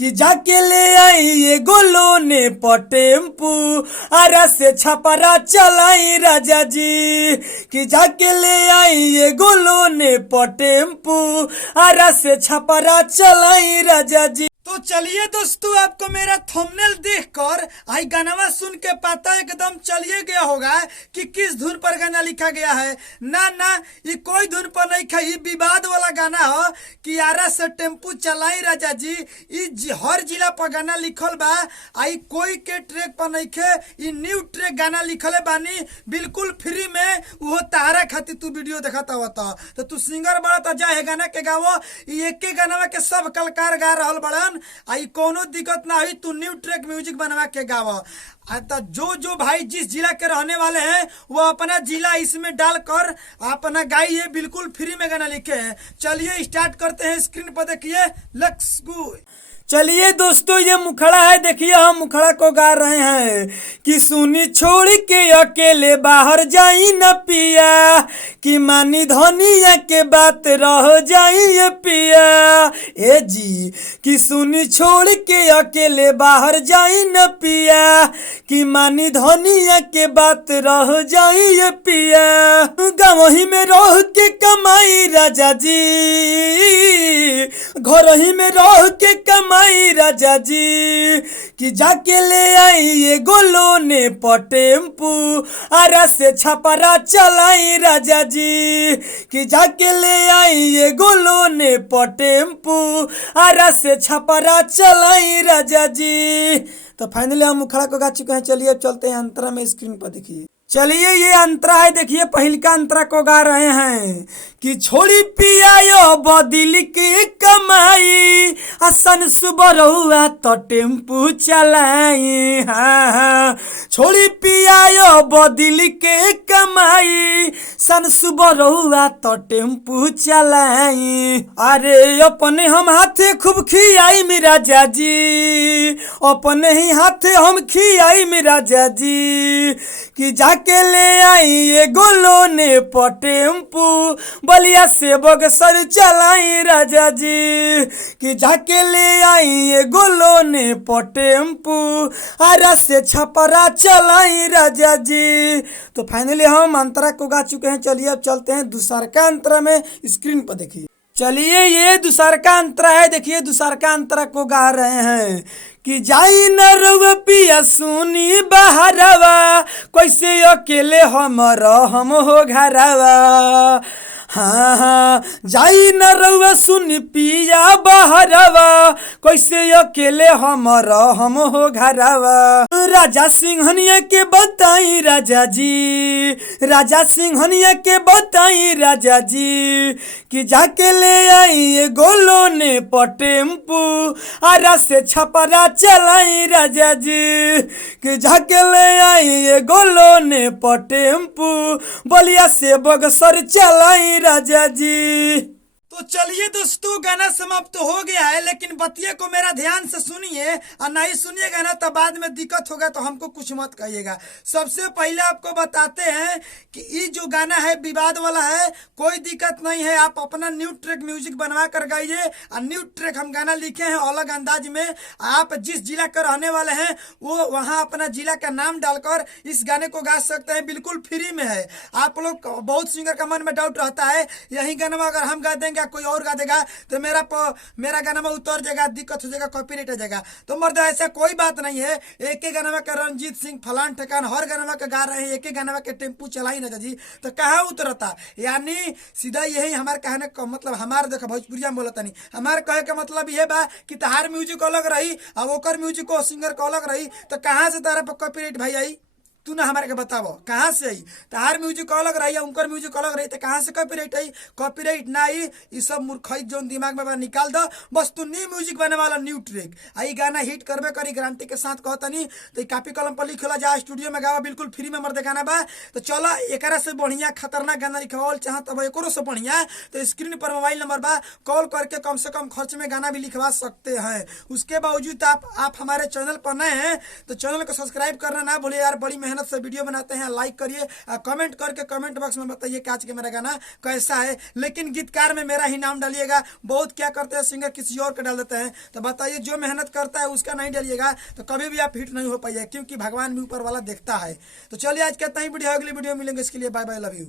कि जाके ले आई ये गोलो ने टेम्पू आरा से छपरा चलाई राजा जी। कि जाके ले आई ये गोलो ने टेम्पू आरा से छपरा चलाई राजा जी। तो चलिए दोस्तों, आपको मेरा थंबनेल देखकर आई गाना सुन के पता एकदम चलिए गया होगा कि किस धुन पर गाना लिखा गया है। ना ना, ये कोई धुन पर नहीं खा, ये विवाद वाला गाना हो कि आरा से टेम्पू चलाई राजा जी। हर जिला पर गाना लिखल बा, आई कोई के ट्रैक पर नहीं खे, ये न्यू ट्रैक गाना लिखले बानी बिल्कुल फ्री में। वो तारा खातिर तू वीडियो देखता होता तो तू सिंगर बड़ा तो जा है गाना के गावो। ये एक गाना के सब कलाकार गा रहल बड़न, आई कोनो दिक्कत ना हुई, तू न्यू ट्रैक म्यूजिक बनवा के गावा। जो भाई जिस जिला के रहने वाले हैं वो अपना जिला इसमें डालकर अपना गाइए, बिल्कुल फ्री में गाना लिखे हैं। चलिए स्टार्ट करते हैं, स्क्रीन पर देखिए, लेट्स गो। चलिए दोस्तों, ये मुखड़ा है, देखिए हम मुखड़ा को गा रहे हैं कि सुनी छोड़ के अकेले बाहर जाई न पिया, कि मानी धनिया के बात रह जाई पिया। ए जी, कि सुनी छोड़ के अकेले बाहर जाई न पिया, कि मानी धनिया के बात रह जाई पिया। गाँव ही में रह के कमाई राजा जी, घर ही में रह के कमाई राजा जी। कि जाके ले आई ये गोलो ने टेम्पू आरा से छपरा चलाई राजा जी। कि जाके ले आई ये गोलो ने टेम्पू आरा से छपरा चलाई राजा जी। तो फाइनली हम मुखड़ा को गा चुके हैं। चलिए अब चलते हैं अंतरा में, स्क्रीन पर देखिए। चलिए ये अंतरा है, देखिए पहल का अंतरा को गा रहे हैं कि छोड़ी पिया बदिल के कमाई, आसन सुबह रहुआ तो टेम्पू चलाई। हाँ, छोड़ी पिया बदिल के कमाई, सन सुबह रहुआ तो टेम्पू चलाई। अरे अपने हम हाथे खूब खियाई में राजा जी, अपने ही हाथे हम खियाई में राजा जी। कि जाके ले आई ये गोलो ने टेम्पू बलिया से बगसर चलाई राजा जी। कि जाके ले आई ये गोलो ने टेम्पू आरा से छपरा चलाई राजा जी। तो फाइनली हम अंतरा को गा चुके हैं। चलिए अब चलते हैं दूसरा का अंतरा में, स्क्रीन पर देखिए। चलिए ये दूसरा का अंतरा है, देखिए दूसरा का अंतरा को गा रहे हैं कि जाई न रउआ पिया सुनी बहरवा, कैसे अकेले हम हो घरवा। हाँ हाँ, जाई न रउआ सुनी पिया बहरवा, कैसे अकेले हम हो घरवा। राजा सिंहनिया के बताई राजा जी, राजा सिंहनिया के बताई राजा जी। कि जाके ले आई ये गोलो ने टेम्पू आरा से छपरा चलाई राजा जी। कि जाके ले आई ये गोलो ने टेम्पू बलिया से बगसर चलाई राजा जी। तो चलिए दोस्तों, गाना समाप्त तो हो गया है, लेकिन बतिया को मेरा ध्यान से सुनिए और नहीं सुनिएगा ना तो बाद में दिक्कत होगा, तो हमको कुछ मत कहिएगा। सबसे पहले आपको बताते हैं कि ये जो गाना है विवाद वाला है, कोई दिक्कत नहीं है, आप अपना न्यू ट्रैक म्यूजिक बनवा कर गाइए। और न्यू ट्रैक हम गाना लिखे हैं अलग अंदाज में, आप जिस जिला के रहने वाले हैं वो वहाँ अपना जिला का नाम डालकर इस गाने को गा सकते हैं, बिल्कुल फ्री में है। आप लोग, बहुत सिंगर का मन में डाउट रहता है यही गाना अगर हम गा देंगे कोई और गा देगा तो मेरा गाना में उतर जाएगा, दिक्कत हो जाएगा, कॉपीराइट आ जाएगा। तो मर्द ऐसा कोई बात नहीं है, एक ही गाना का रणजीत सिंह फलान ठेकान हर गाना का गा रहे हैं, एक ही गाना के टेम्पू चलाई ना जी, तो कहाँ उतरता। यानी सीधा यही हमारे कहने का मतलब, हमारे देखो भोजपुरिया में बोलता नहीं, हमारे कहे का मतलब ये बा कि तहार म्यूजिक अलग रही और ओकर म्यूजिक को सिंगर को अलग रही, तो कहाँ से तारा पर कॉपीराइट भाई आई, तू ना हमारे के बताओ कहाँ से आई। तहार म्यूजिक अलग रही है, उनकर म्यूजिक अलग रही, तो कहाँ से कॉपीराइट आई। कॉपीराइट ना आई, ये सब मूर्खई जो दिमाग में निकाल दो, बस तू न्यू म्यूजिक बने वाला न्यू ट्रैक आई गाना हिट करबे करी, गारंटी के साथ कहता नहीं। तो कॉपी कलम पर लिखला जा, स्टूडियो में गावा, बिल्कुल फ्री में मर्द गाना बा। तो चलो एक से बढ़िया खतरनाक गाना लिखवाल चाहत अब एक से बढ़िया, तो स्क्रीन पर मोबाइल नंबर बा, कॉल करके कम से कम खर्च में गाना भी लिखवा सकते हैं। उसके बावजूद आप हमारे चैनल पर नए हैं तो चैनल को सब्सक्राइब करना ना भूलिए यार, बड़ी मेहनत से वीडियो बनाते हैं, लाइक करिए, कमेंट करके कमेंट बॉक्स में बताइए कि आज के मेरा गाना कैसा है। लेकिन गीतकार में मेरा ही नाम डालिएगा। बहुत क्या करते हैं सिंगर किसी और का डाल देते हैं। तो बताइए, जो मेहनत करता है उसका नहीं डालिएगा तो कभी भी आप हिट नहीं हो पाइए, क्योंकि भगवान भी ऊपर वाला देखता है। तो चलिए आज कहता ही वीडियो, अगली वीडियो मिलेंगे, इसके लिए बाय बाय, लव यू।